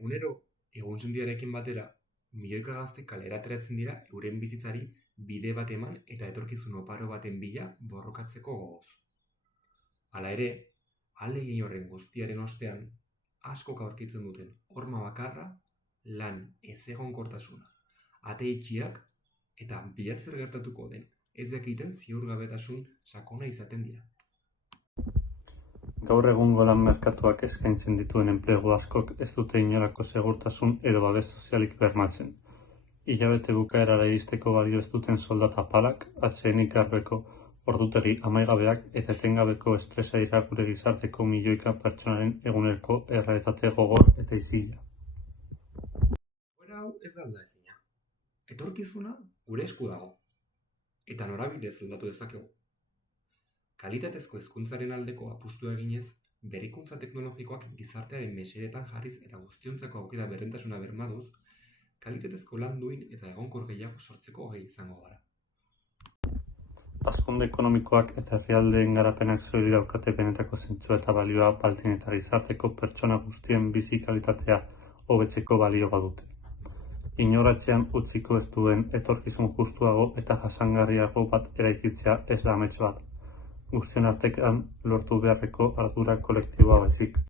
Egunero, egunsentiarekin batera, milioika gazte kalera ateratzen dira euren bizitzari bide bat eman eta etorkizun oparo baten bila borrokatzeko gogoz. Hala ere, ahalegin horren guztiaren ostean, askok aurkitzen duten horma bakarra, lan ezegonkortasuna, ate itxiak eta bihar zer gertatuko den ez dakiten ziurgabetasun sakona izaten dira. Gaur egungo lan merkatuak eskaintzen dituen enplegu askok ez dute inolako segurtasun edo babes sozialik bermatzen. Hilabete bukaerara iristeko balio ez duten soldata apalak, atsedenik garbeko ordutegi amaigabeak eta etengabeko estresa dira gure gizarteko milioika pertsonaren eguneroko errealitate gogor eta isila. Hau ez alda ezina. Etorkizuna gure esku dago. Eta norabidez aldatu dezakegu. Kalitatezko hezkuntzaren aldeko apustua eginez, berrikuntza teknologikoak gizartearen mesedetan jarriz eta guztiontzako aukera berrentasuna bermaduz, kalitatezko lan duin eta egonkor gehiago sortzeko gai izango gara. Hazkunde ekonomikoak eta herrialdeen garapenak zori daukate benetako zentzua eta balioa baldin eta gizarteko pertsona guztien bizi kalitatea hobetzeko balio badute. Inoratzean utziko ez duen etorkizun justuago eta jasangarriago bat eraikitzea ez da amets bat. Guztion artean lortu beharreko ardura kolektiboa baizik.